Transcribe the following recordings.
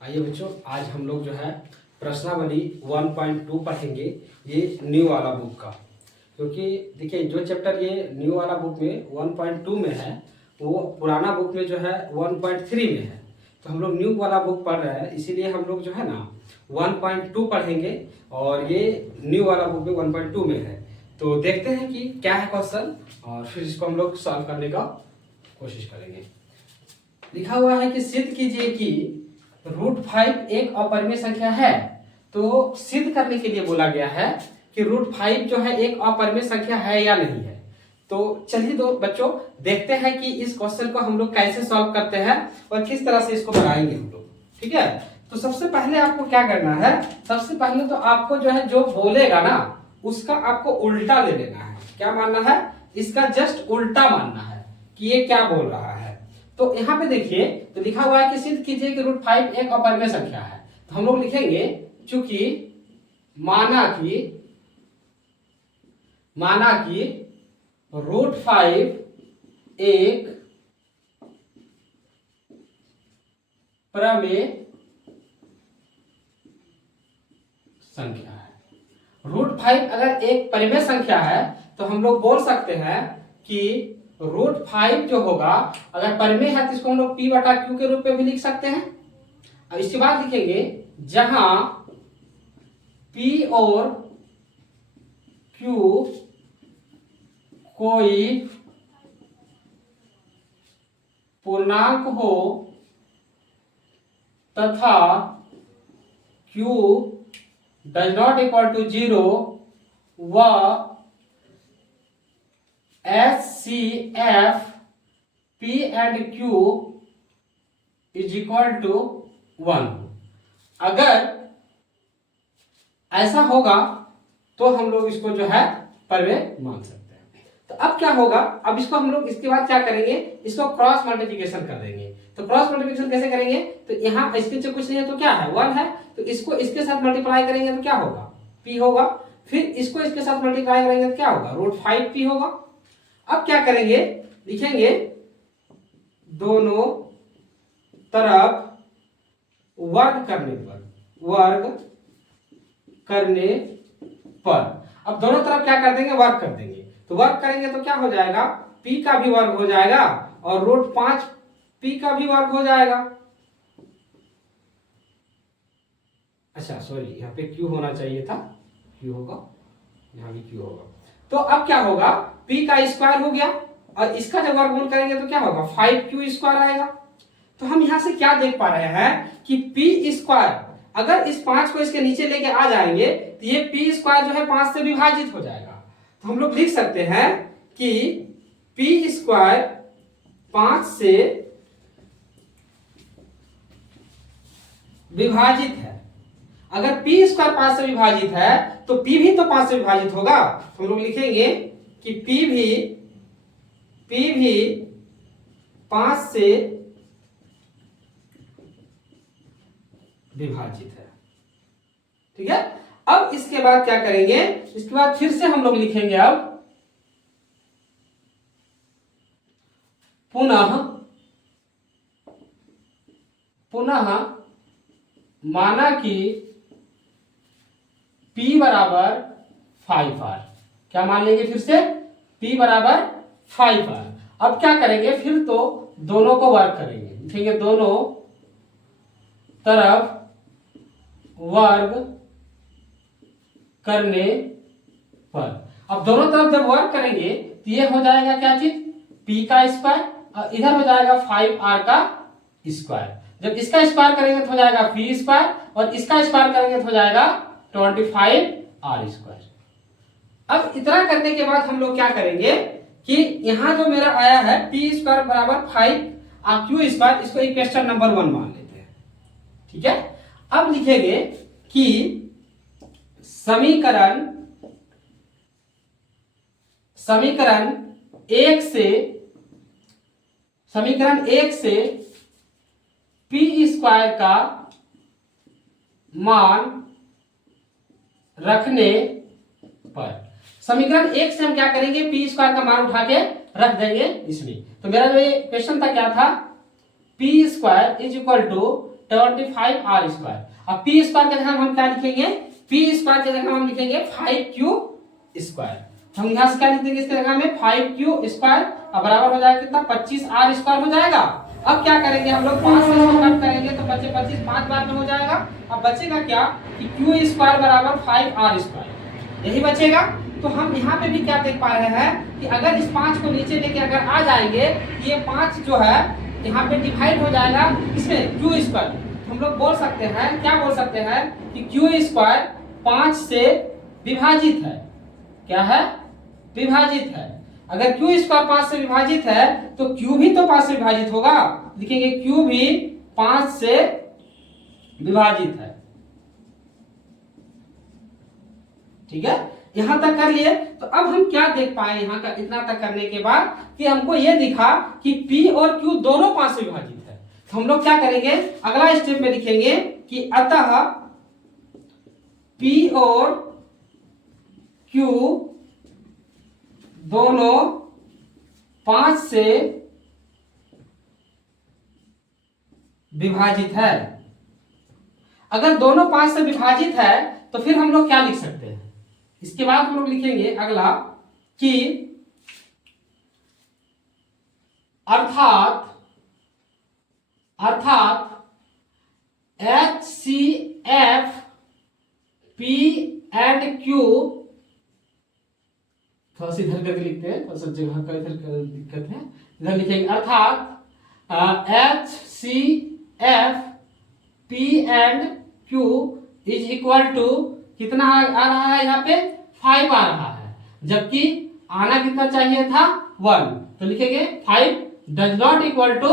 आइए बच्चों, आज हम लोग जो है प्रश्नावली 1.2 पढ़ेंगे, ये न्यू वाला बुक का। क्योंकि देखिए जो चैप्टर ये न्यू वाला बुक में 1.2 में है वो पुराना बुक में जो है 1.3 में है। तो हम लोग न्यू वाला बुक पढ़ रहे हैं, इसीलिए हम लोग जो है ना 1.2 पढ़ेंगे और ये न्यू वाला बुक में 1.2 में है। तो देखते हैं कि क्या है क्वेश्चन और फिर इसको हम लोग सॉल्व करने का कोशिश करेंगे। लिखा हुआ है कि सिद्ध कीजिए कि √5 एक अपरिमेय संख्या है। तो सिद्ध करने के लिए बोला गया है कि √5 जो है एक अपरिमेय संख्या है या नहीं है। तो चलिए दो बच्चों देखते हैं कि इस क्वेश्चन को हम लोग कैसे सॉल्व करते हैं और किस तरह से इसको बनाएंगे हम लोग। ठीक है, तो सबसे पहले आपको क्या करना है, सबसे पहले तो आपको जो है जो बोलेगा ना उसका आपको उल्टा ले लेना है। क्या मानना है, इसका जस्ट उल्टा मानना है कि ये क्या बोल रहा है। तो यहाँ पे देखिए, तो लिखा हुआ है कि सिद्ध कीजिए कि √5 एक अपरिमेय संख्या है। तो हम लोग लिखेंगे चूंकि माना कि √5 एक प्रमेय संख्या है। √5 अगर एक परिमेय संख्या है तो हम लोग बोल सकते हैं कि √5 जो होगा अगर परिमेय है तो इसको हम लोग P/Q के रूप में भी लिख सकते हैं। अब इसके बाद लिखेंगे जहां P और Q कोई पूर्णांक हो तथा Q does not equal to 0 व HCF P and Q is equal to 1। अगर ऐसा होगा तो हम लोग इसको जो है परिमेय मान सकते हैं। तो अब क्या होगा, अब इसको हम लोग इसके बाद क्या करेंगे, इसको क्रॉस मल्टीप्लिकेशन कर देंगे। तो क्रॉस मल्टीप्लिकेशन कैसे करेंगे, तो यहाँ इसके जो कुछ नहीं है तो क्या है 1 है, तो इसको इसके साथ मल्टीप्लाई करेंगे तो क्या होगा P होगा, फिर इसको इसके साथ मल्टीप्लाई करेंगे तो क्या होगा √5P होगा। अब क्या करेंगे, लिखेंगे दोनों तरफ वर्ग करने पर अब दोनों तरफ क्या कर देंगे, वर्ग कर देंगे। तो वर्ग करेंगे तो क्या हो जाएगा, P का भी वर्ग हो जाएगा और √5P का भी वर्ग हो जाएगा। अच्छा सॉरी, यहाँ पे Q होना चाहिए था, Q होगा, यहाँ भी Q होगा। तो अब क्या होगा, P का स्क्वायर हो गया और इसका जब वर्गमूल करेंगे तो क्या होगा 5Q² आएगा। तो हम यहां से क्या देख पा रहे हैं कि P² अगर इस 5 को इसके नीचे लेके आ जाएंगे तो ये P² जो है 5 से विभाजित हो जाएगा। तो हम लोग लिख सकते हैं कि P² 5 से विभाजित है। अगर P² 5 से विभाजित है तो P भी तो 5 से विभाजित होगा। तो हम लोग लिखेंगे कि P भी 5 से विभाजित है। ठीक है, अब इसके बाद क्या करेंगे, इसके बाद फिर से हम लोग लिखेंगे अब पुनः माना कि P बराबर 5R। क्या मान लेंगे फिर से, P बराबर 5R। अब क्या करेंगे, फिर तो दोनों को वर्ग करेंगे, लिखेंगे दोनों तरफ वर्ग करने पर। अब दोनों तरफ जब वर्ग करेंगे तो ये हो जाएगा क्या चीज, P का स्क्वायर और इधर हो जाएगा 5R का स्क्वायर। जब इसका स्क्वायर करेंगे तो हो जाएगा P² और इसका स्क्वायर करेंगे तो हो जाएगा 25R²। अब इतना करने के बाद हम लोग क्या करेंगे कि यहां जो मेरा आया है P² बराबर 5Q², इसको इक्वेशन नंबर 1 मान लेते हैं। ठीक है, अब लिखेंगे कि समीकरण 1 से P² का मान रखने पर। समीकरण 1 से हम क्या करेंगे, P² का मान उठा के रख देंगे इसमें। तो मेरा जो ये क्वेश्चन था क्या था, P² is equal to 25r²। अब पी स्क्वायर की जगह हम क्या लिखेंगे, पी स्क्वायर की जगह हम लिखेंगे 5q²। हम यहाँ से क्या लिख देंगे इसकी जगह में 5q² और बराबर हो जाएगा कितना 25r² हो जाएगा। अब क्या करेंगे हम लोग 5 से इसको कट करेंगे तो बचे 25 5 बार में हो जाएगा। अब बचेगा क्या कि q² बराबर 5r², यही बचेगा। तो हम यहाँ पे भी क्या देख पा रहे हैं कि अगर इस 5 को नीचे लेके अगर आ जाएंगे, ये 5 जो है यहाँ पे डिवाइड हो जाएगा इसमें q²। हम लोग बोल सकते हैं, क्या बोल सकते हैं कि q² 5 से विभाजित है। क्या है, विभाजित है। अगर q² 5 से विभाजित है तो q भी तो 5 से विभाजित होगा, लिखेंगे q भी 5 से विभाजित है। ठीक है, यहां तक कर लिए। तो अब हम क्या देख पाए यहाँ का इतना तक करने के बाद कि हमको यह दिखा कि p और q दोनों 5 से विभाजित है। तो हम लोग क्या करेंगे, अगला स्टेप में लिखेंगे कि अतः p और q दोनों 5 से विभाजित है। अगर दोनों 5 से विभाजित है तो फिर हम लोग क्या लिख सकते हैं, इसके बाद हम लोग लिखेंगे अगला कि अर्थात HCF P एंड Q, थोड़ा सा इधर करके लिखते हैं, थोड़ा सा जगह का इधर दिक्कत है, इधर लिखेंगे अर्थात HCF P and Q is equal to कितना आ रहा है, यहाँ पे 5 आ रहा है, जबकि आना कितना चाहिए था 1। तो लिखेंगे 5 डज नॉट इक्वल टू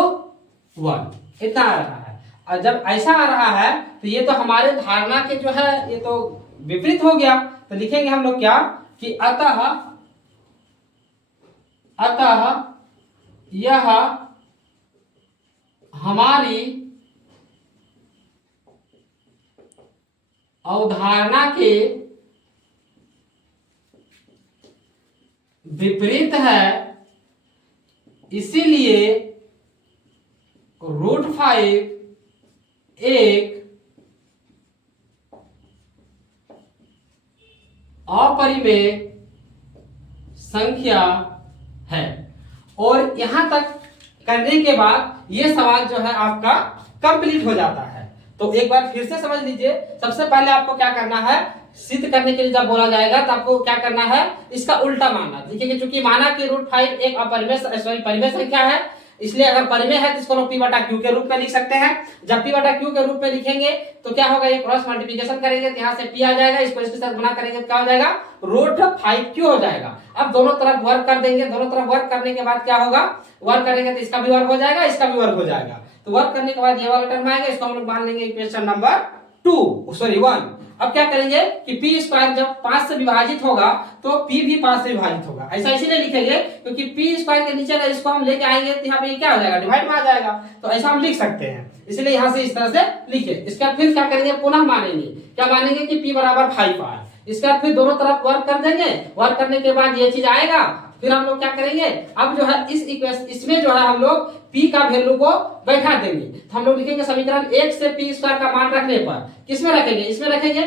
1, इतना आ रहा है। और जब ऐसा आ रहा है तो ये तो हमारे धारणा के जो है ये तो विपरीत हो गया। तो लिखेंगे हम लोग क्या कि अतः यह हमारी अवधारणा के विपरीत है, इसीलिए √5 एक अपरिमेय संख्या है। और यहां तक करने के बाद ये सवाल जो है आपका कंप्लीट हो जाता है। तो एक बार फिर से समझ लीजिए, सबसे पहले आपको क्या करना है, सिद्ध करने के लिए जब बोला जाएगा तो आपको क्या करना है, इसका उल्टा मानना। देखिए चूंकि माना कि √5 एक परिमेय संख्या है, इसलिए अगर परिमेय है तो इसको लोग p/q के रूप में लिख सकते हैं। जब p/q के रूप में लिखेंगे तो क्या होगा, ये क्रॉस मल्टीप्लिकेशन करेंगे तो यहाँ से p आ जाएगा, इसको इसके साथ गुना करेंगे तो क्या हो जाएगा, √5q हो जाएगा। अब दोनों तरफ वर्क कर देंगे, दोनों तरफ वर्क करने के बाद क्या होगा, वर्क करेंगे तो इसका भी वर्क हो जाएगा, इसका भी वर्क हो जाएगा। तो वर्क करने के बाद ये वाला टर्म आएगा, इसको हम लोग मान लेंगे इक्वेशन नंबर 1। अब क्या करेंगे कि p² जब 5 से विभाजित होगा तो p भी 5 से विभाजित होगा। ऐसा इसीलिए लिखेंगे क्योंकि p² के नीचे का इसको हम लेके आएंगे तो यहाँ पे क्या हो जाएगा, डिवाइड में आ जाएगा। तो ऐसा हम लिख सकते हैं, इसलिए यहाँ से इस तरह से लिखे। इसके बाद फिर क्या करेंगे, पुनः मानेंगे, क्या मानेंगे कि p बराबर 5r। इसके बाद फिर दोनों तरफ वर्क कर देंगे, वर्क करने के बाद ये चीज आएगा। फिर हम लोग क्या करेंगे, अब जो है इस इक्वेशन इसमें जो है हम लोग p का वैल्यू को बैठा देंगे। तो हम लोग लिखेंगे समीकरण 1 से p² का मान रखने पर किसमें रखेंगे, इसमें रखेंगे।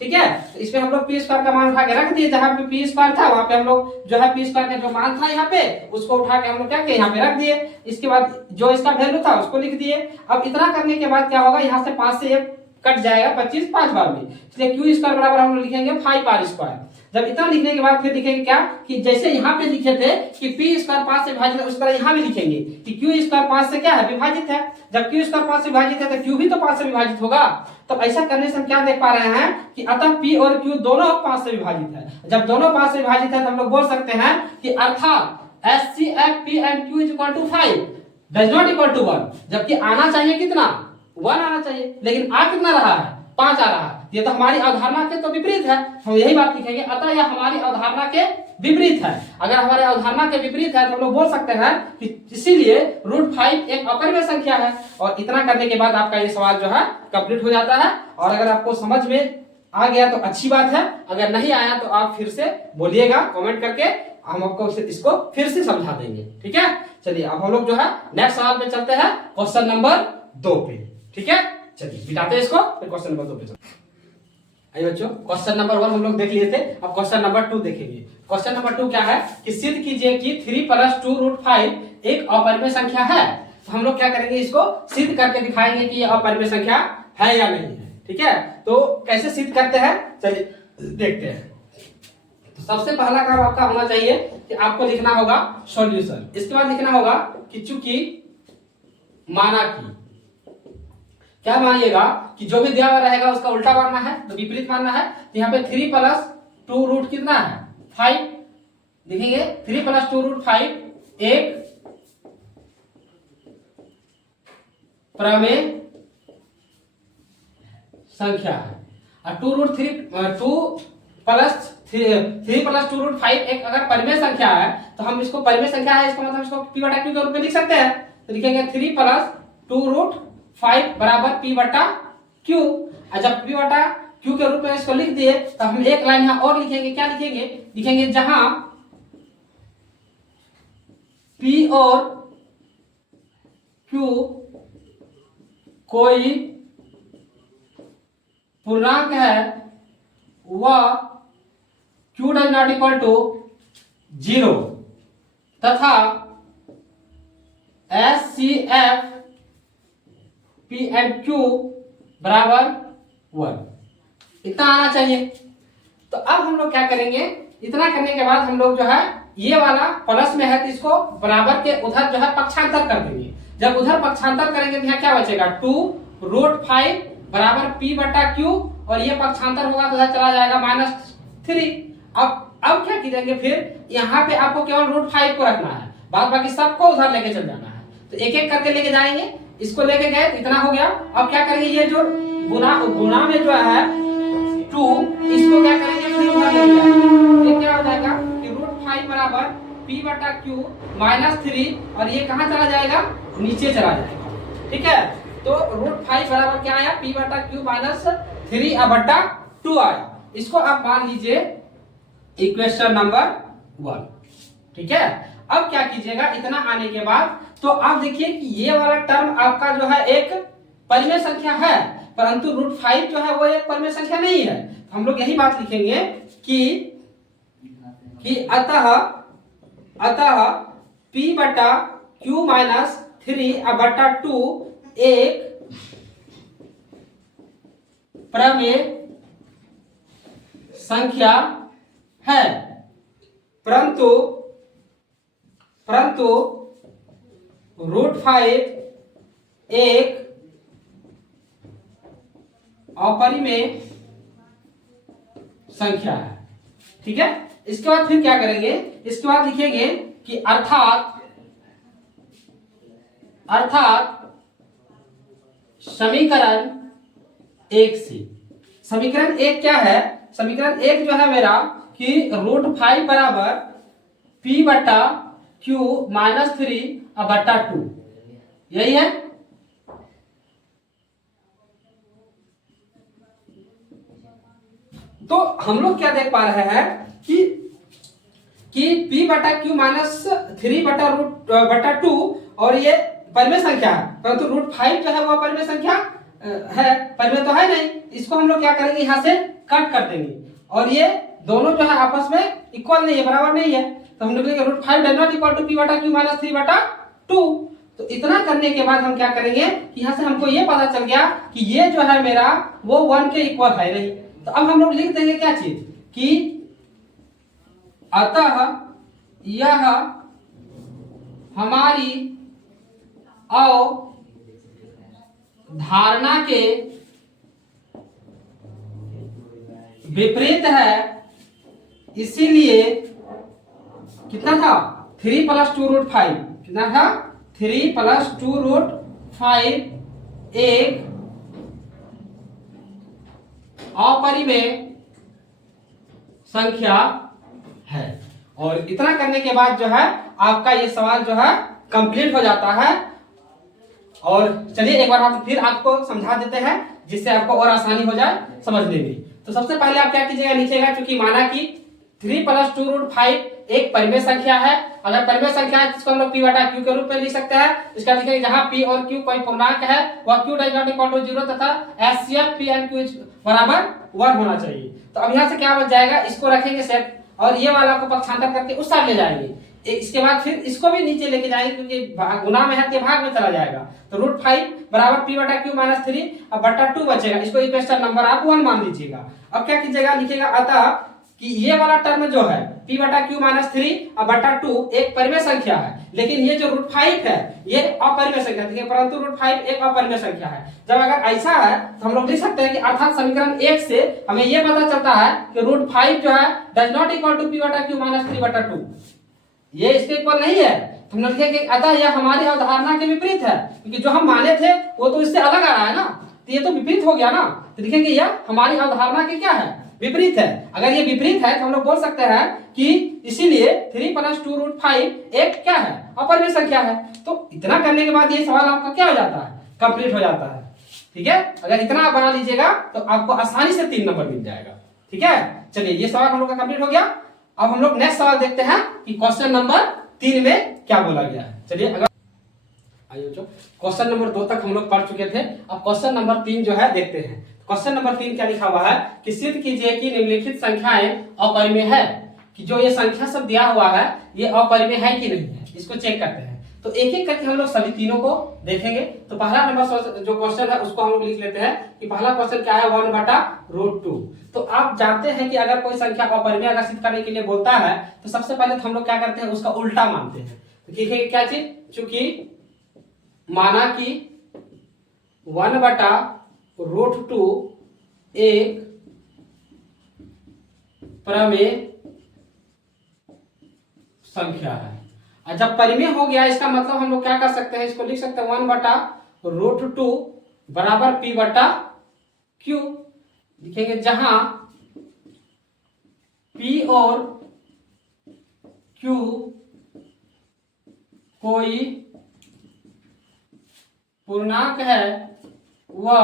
ठीक है, तो इसमें हम लोग p² का मान उठा के रख दिए, जहां पे p² था वहां पे हम लोग जो है p² का जो मान था यहाँ पे उसको उठा के हम लोग क्या किए, यहाँ पे रख दिए। इसके बाद जो इसका वैल्यू था उसको लिख दिए। अब इतना करने के बाद क्या होगा, यहाँ से 5 से 1 कट जाएगा, 25 5 बार में, इसलिए q² बराबर हम लोग लिखेंगे 5r²। जब इतना लिखने के बाद फिर लिखेंगे क्या कि जैसे यहाँ पे लिखे थे कि p² 5 से विभाजित है, उस तरह यहाँ भी लिखेंगे कि q² 5 से क्या है, विभाजित है। जब q² 5 से विभाजित है तो q भी तो 5 से विभाजित होगा। तो ऐसा करने से हम क्या देख पा रहे हैं कि अतः p और q दोनों 5 से विभाजित है। जब दोनों 5 से विभाजित है तो हम लोग बोल सकते हैं कि अर्थात HCF P and Q is equal to 5 does not equal to 1। जबकि आना चाहिए कितना, 1 आना चाहिए, लेकिन आ कितना रहा है, 5 आ रहा है। ये तो हमारी अवधारणा के तो विपरीत है, हम यही बात लिखेंगे, अतः यह हमारी अवधारणा के विपरीत है। अगर हमारे अवधारणा के विपरीत है तो हम लोग बोल सकते हैं कि इसीलिए √5 एक अपरिमेय संख्या है। और इतना करने के बाद आपका ये सवाल जो है कंप्लीट हो जाता है। और अगर आपको समझ में आ गया तो अच्छी बात है, अगर नहीं आया तो आप फिर से बोलिएगा कमेंट करके, हम आपको इसको फिर से समझा देंगे। ठीक है, चलिए अब हम लोग जो है नेक्स्ट सवाल पे चलते हैं, क्वेश्चन नंबर 2 पे। ठीक है। चलिए मिटाते हैं इसको, फिर क्वेश्चन नंबर 2 पे चलते हैं। आइए बच्चों, क्वेश्चन नंबर 1 हम लोग देख लिए थे, अब क्वेश्चन नंबर 2 देखेंगे। क्वेश्चन नंबर 2 क्या है कि सिद्ध कीजिए कि 3 + 2√5 एक अपरिमेय संख्या है। तो हम लोग क्या करेंगे, इसको सिद्ध करके दिखाएंगे कि ये अपरिमेय संख्या है या नहीं है। ठीक है, तो कैसे सिद्ध करते हैं चलिए देखते हैं। तो सबसे पहला काम आपका होना चाहिए कि आपको लिखना होगा सॉल्यूशन। इसके बाद लिखना होगा कि चूंकि माना कि, क्या मानिएगा कि जो भी दिया हुआ रहेगा उसका उल्टा मानना है, तो विपरीत मानना है। तो यहाँ पे 3 + 2 कितना है 5 लिखेंगे। 3 + 2√5 एक प्रमेय संख्या है, और 3 + 2√5 एक अगर परिमेय संख्या है तो हम इसको परिमेय संख्या है, इसका मतलब इसको p/q के रूप में लिख सकते हैं। तो लिखेंगे 3 + 2√5 बराबर p/q। और जब p/q के रूप में इसको लिख दिए तो हम एक लाइन यहाँ और लिखेंगे। क्या लिखेंगे, लिखेंगे जहां p और q कोई पूर्णांक है वह q does not equal to 0 तथा SCF P एंड Q बराबर 1, इतना आना चाहिए। तो अब हम लोग क्या करेंगे, इतना करने के बाद हम लोग जो है ये वाला प्लस में है तो इसको बराबर के उधर जो है पक्षांतर कर देंगे। जब उधर पक्षांतर करेंगे तो यहाँ क्या बचेगा 2√5 बराबर p/q, और ये पक्षांतर होगा तो उधर चला जाएगा -3। अब क्या कीजिएंगे, फिर यहाँ पे आपको केवल √5 को रखना है, बाद बाकी सबको उधर लेके चल जाना है। तो एक एक करके लेके जाएंगे, इसको लेके गए तो इतना हो गया। अब क्या करेंगे, ये जो गुना में जो है 2, इसको क्या करेंगे फिर उधर लेके जाएंगे। ये क्या हो जाएगा कि √5 बराबर p/q -3, और ये कहाँ चला जाएगा, नीचे चला जाएगा। ठीक है, तो √5 बराबर क्या आया p/q -3/2 आया। इसको आप मान लीजिए इक्वेशन नंबर 1। ठीक है, अब क्या कीजिएगा, इतना आने के बाद तो आप देखिए कि ये वाला टर्म आपका जो है एक परिमेय संख्या है, परंतु √5 जो है वो एक परिमेय संख्या नहीं है। तो हम लोग यही बात लिखेंगे कि अतः p/q -3/2 एक प्रमेय संख्या है, परंतु √5 एक अपरिमेय संख्या है। ठीक है, इसके बाद फिर क्या करेंगे, इसके बाद लिखेंगे कि अर्थात समीकरण 1 से, समीकरण 1 क्या है, समीकरण 1 जो है मेरा कि √5 बराबर p/q -3/2, यही है। तो हम लोग क्या देख पा रहे हैं कि p/q -3/2 और ये परिमेय संख्या है, परंतु √5 जो है वो परिमेय संख्या है, परिमेय तो है नहीं। इसको हम लोग क्या करेंगे, यहाँ से कट कर देंगे, और ये दोनों जो है आपस में इक्वल नहीं है, बराबर नहीं है। तो हम लोग लिखेंगे √5 does not equal to p/q -3/2। तो इतना करने के बाद हम क्या करेंगे कि यहाँ से हमको ये पता चल गया कि ये जो है मेरा वो 1 के इक्वल है नहीं। तो अब हम लोग लिख देंगे क्या चीज कि अतः यह हमारी अवधारणा के विपरीत है, इसीलिए कितना था 3 + 2√5, कितना था 3 + 2√5 एक अपरिमेय संख्या है। और इतना करने के बाद जो है आपका ये सवाल जो है कंप्लीट हो जाता है। और चलिए एक बार हम फिर आपको समझा देते हैं जिससे आपको और आसानी हो जाए समझने में। तो सबसे पहले आप क्या कीजिएगा, लिखिएगा चूंकि माना कि 3 + 2√5 एक परिमेय संख्या है। अगर परिमेय संख्या है जिसको हम लोग p बटा q के रूप में लिख सकते हैं। इसका लिखेंगे जहां p और q कोई पूर्णांक है वह q does not equal to 0 तथा HCF p एंड q बराबर 1 होना चाहिए। तो अब यहाँ से क्या बच जाएगा, इसको रखेंगे सेट और ये वाला को पक्षांतर करके उस साइड ले जाएंगे। इसके बाद फिर इसको भी नीचे लेके जाएंगे क्योंकि गुना में है तो भाग में चला जाएगा। तो √5 बराबर p बटा q माइनस 3 अब बटा 2 बचेगा। इसको इक्वेशन नंबर आप 1 मान लीजिएगा। अब क्या कीजिएगा, लिखिएगा अतः कि ये वाला टर्म जो है p बटा q माइनस 3 अब बटा 2 एक परिमेय संख्या है, लेकिन ये जो √5 है ये अपरिमेय संख्या है, परंतु √5 एक अपरिमेय संख्या है। जब अगर ऐसा है तो हम लोग लिख सकते हैं कि अर्थात समीकरण 1 से हमें ये पता चलता है कि √5 जो है does not equal to p बटा q माइनस 3 बटा 2, ये इसके इक्वल नहीं है। तो हम लोग लिखेंगे अतः यह हमारी अवधारणा के विपरीत है, क्योंकि जो हम माने थे वो तो इससे अलग आ रहा है ना, तो ये तो विपरीत हो गया ना। तो लिखेंगे यह हमारी अवधारणा के क्या है, विपरीत है। अगर ये विपरीत है तो हम लोग बोल सकते हैं कि इसीलिए 3 + 2 √5 एक क्या है, अपरिमेय संख्या है। तो इतना करने के बाद ये सवाल आपका क्या हो जाता है, कंप्लीट हो जाता है। ठीक है, अगर इतना आप बना लीजिएगा तो आपको आसानी से 3 नंबर मिल जाएगा। ठीक है, चलिए ये सवाल हम लोग का कंप्लीट हो गया। अब हम लोग नेक्स्ट सवाल देखते हैं कि क्वेश्चन नंबर 3 में क्या बोला गया है। चलिए अगर आइए बच्चों, क्वेश्चन नंबर 2 तक हम लोग पढ़ चुके थे। अब क्वेश्चन नंबर 3 जो है देखते हैं। क्वेश्चन नंबर 3 क्या लिखा हुआ है कि सिद्ध कीजिए कि निम्नलिखित संख्याएं अपरिमेय है। कि जो ये संख्या सब दिया हुआ है ये अपरिमेय है कि नहीं है, इसको चेक करते हैं। तो एक एक करके हम लोग सभी तीनों को देखेंगे। तो पहला नंबर जो क्वेश्चन है उसको हम लोग लिख लेते हैं कि पहला क्वेश्चन क्या है, 1 बटा √2। तो आप जानते हैं कि अगर कोई संख्या अपरिमेय अगर सिद्ध करने के लिए बोलता है तो सबसे पहले तो हम लोग क्या करते हैं, उसका उल्टा मानते हैं। तो लिखेंगे क्या चीज, चूंकि माना कि 1 बटा √2 एक प्रमेय संख्या है। और जब परिमेय हो गया इसका मतलब हम लोग क्या कर सकते हैं, इसको लिख सकते हैं 1 बटा √2 बराबर p बटा q। लिखेंगे जहां p और q कोई पूर्णांक है वह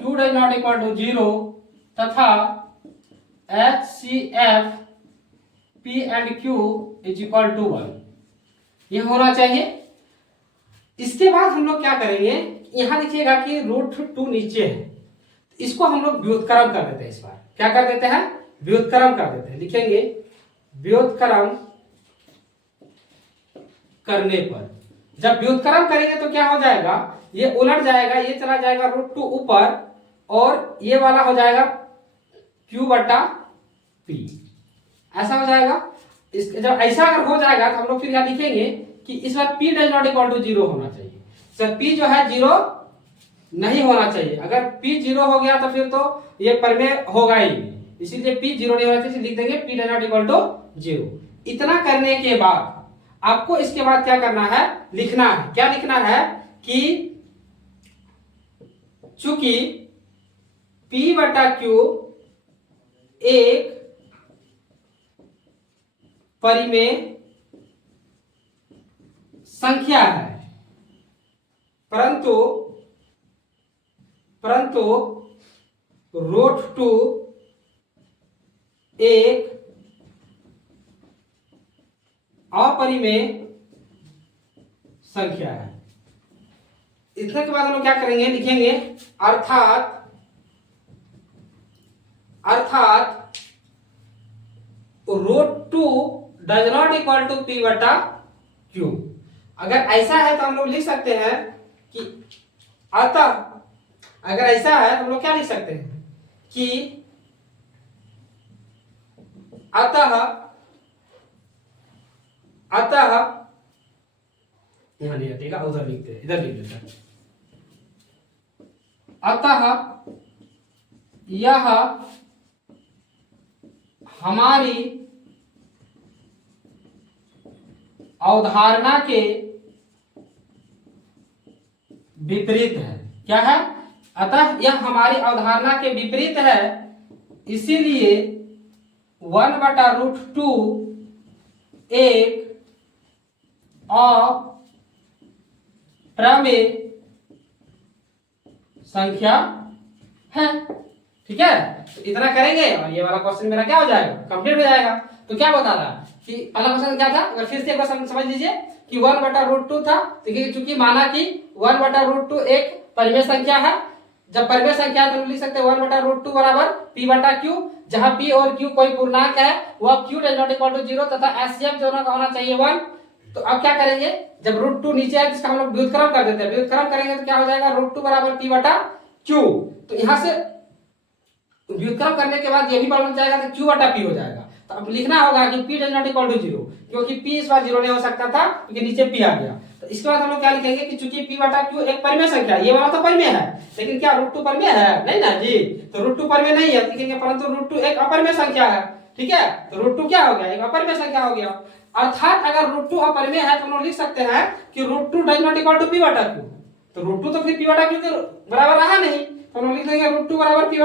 q does not equal to 0 तथा HCF p and q is equal to 1, यह होना चाहिए। इसके बाद हम लोग क्या करेंगे, यहां देखिएगा कि √2 नीचे है, इसको हम लोग व्युत्क्रम कर देते हैं। इस बार क्या कर देते हैं, व्युत्क्रम कर देते हैं। लिखेंगे व्युत्क्रम करने पर, जब व्युत्क्रम करेंगे तो क्या हो जाएगा, ये उलट जाएगा, ये चला जाएगा √2 ऊपर और ये वाला हो जाएगा q बटा p, ऐसा हो जाएगा। जब ऐसा अगर हो जाएगा तो हम लोग फिर यहाँ लिखेंगे कि इस बार p does not equal to 0 होना चाहिए। सर p जो है 0 नहीं होना चाहिए। अगर p 0 हो गया तो फिर तो ये परिमेय होगा ही, इसीलिए p 0 नहीं होना चाहिए, लिख देंगे p does not equal to 0। इतना करने के बाद आपको इसके बाद क्या करना है, लिखना है। क्या लिखना है कि चूंकि p बटा q एक परिमेय संख्या है, परंतु √2 एक अपरिमेय संख्या है। इतने के बाद हम लोग क्या करेंगे, लिखेंगे अर्थात √2 does not equal to p बटा q। अगर ऐसा है तो हम लोग लिख सकते हैं कि अतः, अगर ऐसा है तो हम लोग क्या लिख सकते हैं कि अतः यहां नहीं हटेगा, उधर लिखते हैं, इधर लिख देते हैं। अतः यह हमारी अवधारणा के विपरीत है। क्या है, अतः यह हमारी अवधारणा के विपरीत है, इसीलिए 1 बटा √2 एक अप्रमेय संख्या है। ठीक है, तो इतना करेंगे और ये वाला क्वेश्चन मेरा क्या हो जाएगा, कंप्लीट हो जाएगा। तो क्या बता रहा है कि पहला क्वेश्चन क्या था, अगर फिर से एक बार समझ लीजिए कि 1/√2 था। देखिए चूंकि माना कि 1/√2 एक परिमेय संख्या है, जब परिमेय संख्या है तो लिख सकते हैं 1/√2 बराबर p/q, जहां p और q कोई पूर्णांक है, वह q does not equal to 0 तथा एचसीएफ दोनों का होना चाहिए 1। तो अब क्या करेंगे, जब √2 नीचे है इसका हम लोग व्युत्क्रम कर देते हैं, व्युत्क्रम करेंगे तो क्या हो जाएगा, √2 बराबर p/q। तो यहां से व्युत्क्रम करने के बाद ये भी बदल जाएगा तो q/p हो जाएगा। तो अब लिखना होगा कि p does not equal to 0, क्योंकि p इस बार 0 नहीं हो सकता था क्योंकि नीचे p आ गया। तो इसके बाद हम लोग क्या लिखेंगे कि चूंकि p/q एक परिमेय संख्या है, ये वाला तो परिमेय है, लेकिन क्या √2 परिमेय है, नहीं ना जी, तो √2 परिमेय नहीं है लिखेंगे, परंतु √2 एक अपरिमेय संख्या है। ठीक है, तो √2 क्या हो गया, एक अपरिमेय संख्या हो गया। अर्थात अगर √2 अपरिमेय है तो हम लोग लिख सकते हैं कि √2 does not equal to p/q। तो √2 तो फिर p/q के बराबर रहा नहीं, तो हम लोग लिख लेंगे √2 बराबर does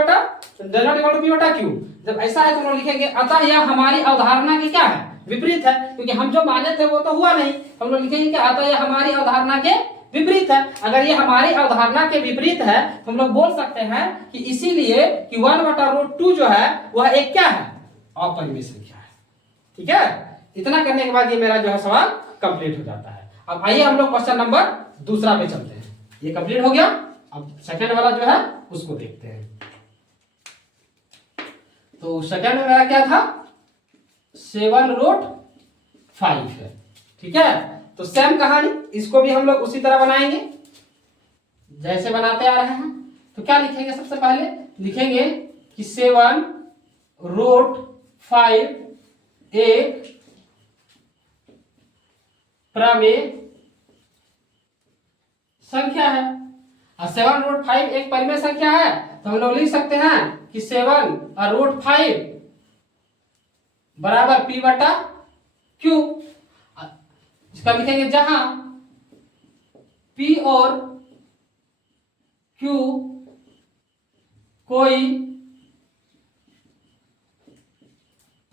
not equal to p/q। जब ऐसा है तो हम लोग लिखेंगे अतः यह हमारी अवधारणा की क्या है, विपरीत है, क्योंकि हम जो माने थे वो तो हुआ नहीं। हम लोग लिखेंगे कि अतः यह हमारी अवधारणा के विपरीत है। अगर ये हमारी अवधारणा के विपरीत है तो हम लोग बोल सकते हैं कि इसीलिए कि 1/√2 जो है वह एक क्या है, अपरिमेय संख्या है। ठीक है, इतना करने के बाद ये मेरा जो है सवाल कंप्लीट हो जाता है। अब आइए हम लोग क्वेश्चन नंबर दूसरा पे चलते हैं। ये कंप्लीट हो गया, अब सेकंड वाला जो है उसको देखते हैं। तो सेकंड में मेरा क्या था, 7√5 है। ठीक है, तो सेम कहानी, इसको भी हम लोग उसी तरह बनाएंगे जैसे बनाते आ रहे हैं। तो क्या लिखेंगे, सबसे पहले लिखेंगे कि 7√5 एक प्रमेय संख्या है, और 7√5 एक परिमेय संख्या है, तो हम लोग लिख सकते हैं कि 7√5 बराबर p/q। इसका लिखेंगे जहां p और q कोई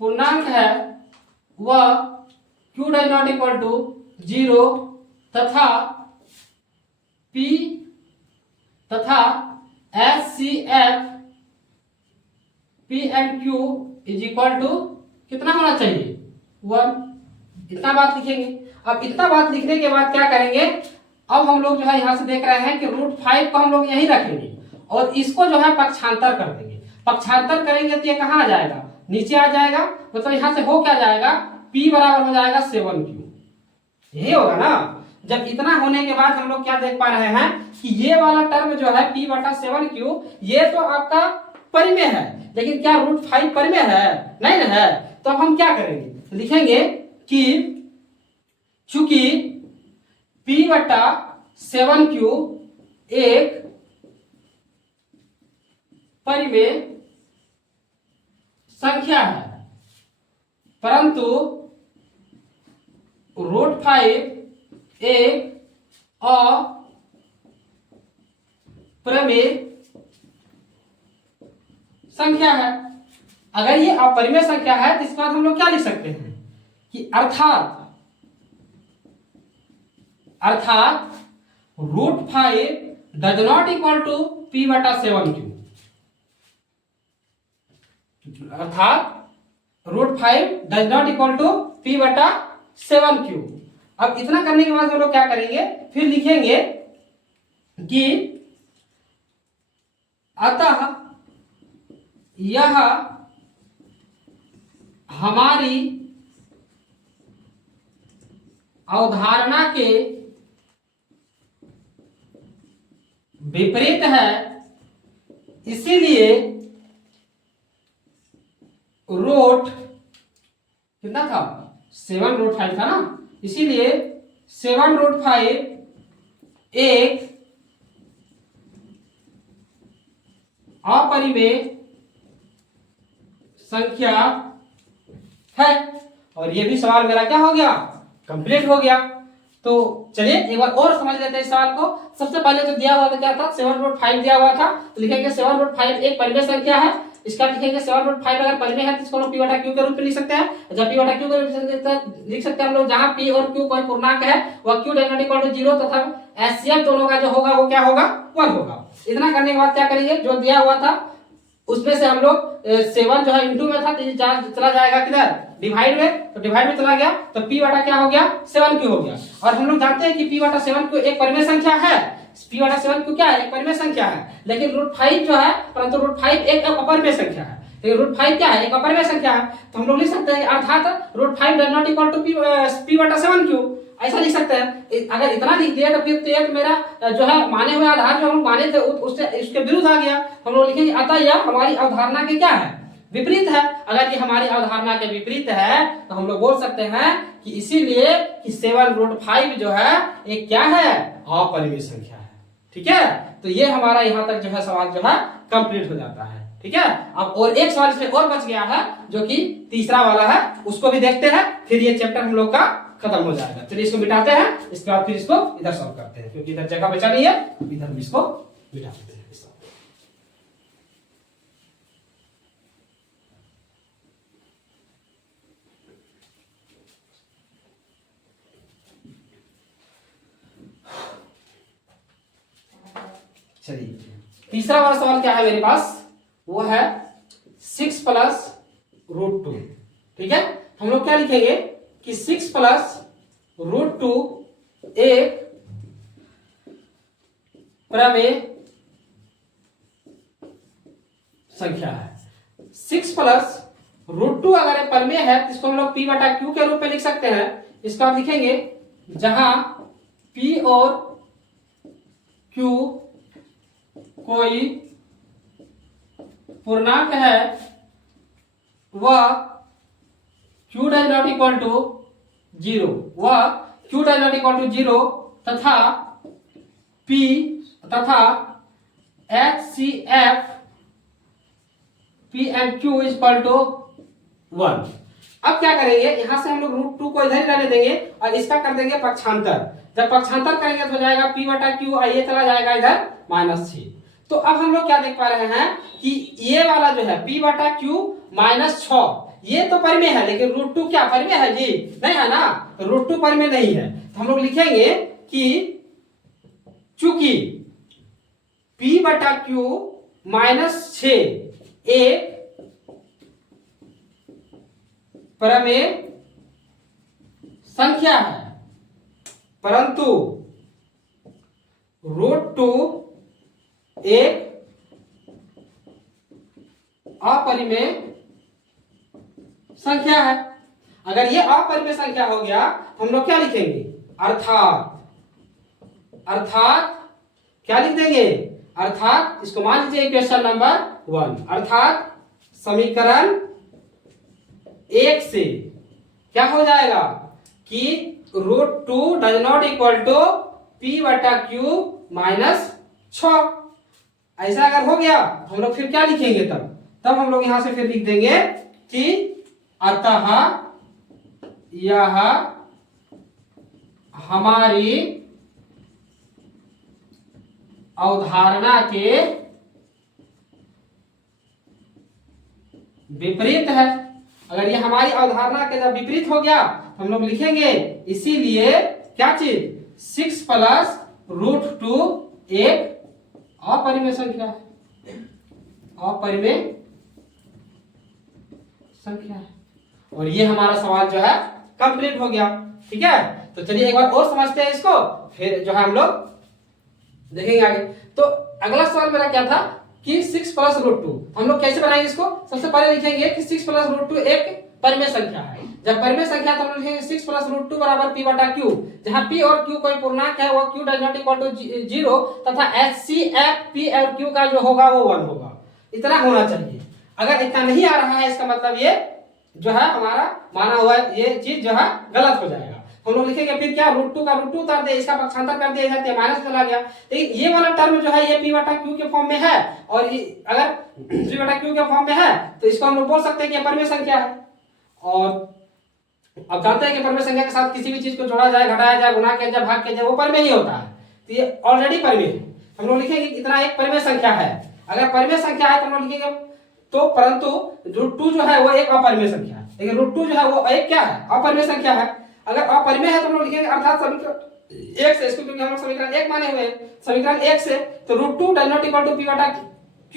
पूर्णांक है, वह q does not equal to 0 तथा p तथा HCF P and Q is equal to कितना होना चाहिए, 1। इतना बात लिखेंगे। अब इतना बात लिखने के बाद क्या करेंगे, अब हम लोग जो है यहां से देख रहे हैं कि √5 को हम लोग यहीं रखेंगे और इसको जो है पक्षांतर कर देंगे। पक्षांतर करेंगे तो ये कहां आ जाएगा, नीचे आ जाएगा। मतलब यहां से हो क्या जाएगा, P बराबर हो जाएगा 7Q, यही होगा ना। जब इतना होने के बाद हम लोग क्या देख पा रहे हैं कि ये वाला टर्म जो है p/7q, ये तो आपका परिमेय है, लेकिन क्या √5 परिमेय है, नहीं ना है। तो अब हम क्या करेंगे, लिखेंगे कि चूंकि p/7q एक परिमेय संख्या है, परंतु √5 एक अप्रमेय संख्या है। अगर ये अपरिमेय संख्या है तो इसके बाद हम लोग क्या लिख सकते हैं कि अर्थात √5 does not equal to p/7q। अर्थात √5 does not equal to p/7q। अब इतना करने के बाद हम लोग क्या करेंगे, फिर लिखेंगे कि अतः यह हमारी अवधारणा के विपरीत है, इसीलिए कितना था, 7√5 था ना, इसीलिए 7√5 एक अपरिमेय संख्या है। और ये भी सवाल मेरा क्या हो गया, कंप्लीट हो गया। तो चलिए एक बार और समझ लेते हैं इस सवाल को। सबसे पहले जो दिया हुआ था क्या था, 7√5 दिया हुआ था, तो लिखेंगे 7√5 एक परिमेय संख्या है। इसका लिखेंगे 7/5 अगर परिमेय है तो इसको हम p/q के रूप में लिख सकते हैं। जब p/q के रूप में लिख सकते हैं हम लोग, जहां p और q कोई पूर्णांक है वह q does not equal to 0 तथा HCF दोनों का जो होगा वो क्या होगा, 1 होगा। इतना करने के बाद क्या करेंगे, जो दिया हुआ था उसमें से हम लोग 7 जो है इंटू में था, तो ये चला जाएगा किधर, डिवाइड में, तो डिवाइड में चला गया, तो p बटा क्या हो गया, 7q हो गया। और हम लोग जानते हैं कि p बटा 7q एक परिमेय संख्या है, p बटा 7q क्या है, एक परिमेय संख्या है। लेकिन √5 जो है, परंतु √5 एक अपरिमेय संख्या है, लेकिन √5 क्या है, एक अपरिमेय संख्या है। तो हम लोग लिख सकते हैं अर्थात √5 does not equal to p बटा 7q, ऐसा लिख सकते हैं। अगर इतना लिख दिया तो फिर तो ये मेरा जो है माने हुए आधार जो हम माने थे उससे उसके विरुद्ध आ गया। हम लोग लिखेंगे अतः यह हमारी अवधारणा के क्या है, विपरीत है। अगर ये हमारी अवधारणा के विपरीत है तो हम लोग बोल सकते हैं कि इसीलिए कि 7√5 जो है एक क्या है, अपरिमेय संख्या है। ठीक है, तो ये हमारा यहाँ तक जो है सवाल जो है कंप्लीट हो जाता है। ठीक है, अब और एक सवाल इसमें और बच गया है जो कि तीसरा वाला है, उसको भी देखते हैं, फिर ये चैप्टर हम लोग का खत्म हो जाएगा। चलिए इसको मिटाते हैं, इसके बाद फिर इसको इधर सॉल्व करते हैं, क्योंकि इधर जगह बचा नहीं है, इधर भी इसको मिटा देते हैं। चलिए तीसरा वाला सवाल क्या है मेरे पास, वो है 6 प्लस √2। ठीक है, हम लोग क्या लिखेंगे कि 6 प्लस √2 एक प्रमेय संख्या है। 6 प्लस √2 अगर एक प्रमेय है तो इसको हम लोग p बटा q के रूप में लिख सकते हैं। इसको आप लिखेंगे जहां p और q कोई पूर्णांक है, वह q does not equal to 0, वह q does not equal to 0 तथा p तथा HCF p and q is equal to 1। अब क्या करेंगे, यहां से हम लोग √2 को इधर ही रहने देंगे और इसका कर देंगे पक्षांतर। जब पक्षांतर करेंगे तो हो जाएगा p बटा q, और ये चला जाएगा इधर -6। तो अब हम लोग क्या देख पा रहे हैं कि ये वाला जो है p बटा q -6 ये तो परिमेय है, लेकिन √2 क्या परिमेय है जी, नहीं है ना, √2 परिमेय नहीं है। तो हम लोग लिखेंगे कि चूंकि p बटा q -6 एक प्रमेय संख्या है, परंतु √2 एक अपरिमेय संख्या है। अगर ये अपरिमेय संख्या हो गया तो हम लोग क्या लिखेंगे, अर्थात क्या लिख देंगे, अर्थात इसको मान लीजिए इक्वेशन नंबर 1, अर्थात समीकरण 1 से क्या हो जाएगा कि √2 does not equal to p बटा q -6। ऐसा अगर हो गया हम लोग फिर क्या लिखेंगे, तब हम लोग यहां से फिर लिख देंगे कि अतः यह हमारी अवधारणा के विपरीत है। अगर ये हमारी अवधारणा के जब विपरीत हो गया तो हम लोग लिखेंगे इसीलिए क्या चीज, 6 प्लस √2 एक अपरिमेय संख्या है, अपरिमेय संख्या है। और ये हमारा सवाल जो है कंप्लीट हो गया। ठीक है, तो चलिए एक बार और समझते हैं इसको, फिर जो है हम लोग देखेंगे आगे। तो अगला सवाल मेरा क्या था कि 6 प्लस √2 हम लोग कैसे बनाएंगे इसको, सबसे पहले लिखेंगे कि 6 प्लस √2 एक परिमेय संख्या है। जब परिमेय संख्या तो हम लोग लिखेंगे 6 प्लस √2 बराबर p बटा q, जहां p और q कोई पूर्णांक है, वो q does not equal to 0 तथा HCF p और q का जो होगा वो 1 होगा। इतना होना चाहिए। अगर इतना नहीं आ रहा है इसका मतलब ये जो है हमारा माना हुआ ये चीज जो है गलत हो जाएगा। हम लोग लिखेंगे फिर क्या, √2 का √2 उतार दे, इसका पक्षांतर कर दिया जाते हैं, माइनस चला गया। लेकिन ये वाला टर्म जो है ये p बटा q के फॉर्म में है, और अगर p बटा q के फॉर्म में है तो इसको हम लोग बोल सकते हैं कि परिमेय संख्या है। और अब जानते हैं कि परिमेय संख्या के साथ किसी भी चीज को जोड़ा जाए, घटाया जाए, गुणा किया जाए, भाग किया जाए, वो परिमेय ही होता है। तो ये ऑलरेडी परिमेय है। हम लोग लिखेंगे इतना एक परिमेय संख्या है। अगर परिमेय संख्या है तो हम लोग लिखेंगे तो, परंतु √2 जो है वो एक अपरिमेय संख्या है, लेकिन √2 जो है वो एक क्या है, अपरिमेय संख्या है। अगर अपरिमेय है तो हम लोग लिखेंगे अर्थात समीकरण 1 से, इसको क्योंकि हम लोग समीकरण 1 माने हुए हैं, समीकरण 1 से तो √2 does not equal to p बटा q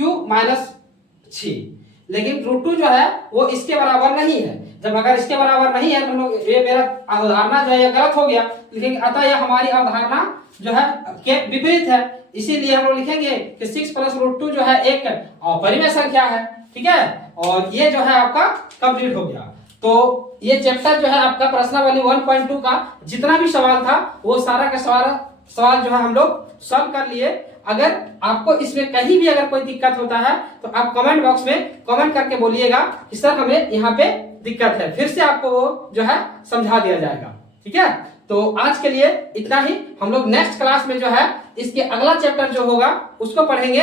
6। लेकिन √2 जो है वो इसके बराबर नहीं है। जब अगर इसके बराबर नहीं है तो हम लोग, ये मेरा अवधारणा जो है गलत हो गया, लेकिन अतः यह हमारी अवधारणा जो है के विपरीत है। इसीलिए हम लोग लिखेंगे कि 6 + √2 जो है एक अपरिमेय संख्या है। ठीक है, और ये जो है आपका कंप्लीट हो गया। तो ये चैप्टर जो है आपका प्रश्नावली 1.2 का जितना भी सवाल था वो सारा का सवाल जो है हम लोग सॉल्व कर लिए। अगर आपको इसमें कहीं भी अगर कोई दिक्कत होता है तो आप कमेंट बॉक्स में कमेंट करके बोलिएगा कि सर हमें यहाँ पे दिक्कत है, फिर से आपको वो जो है समझा दिया जाएगा। ठीक है, तो आज के लिए इतना ही। हम लोग नेक्स्ट क्लास में जो है इसके अगला चैप्टर जो होगा उसको पढ़ेंगे।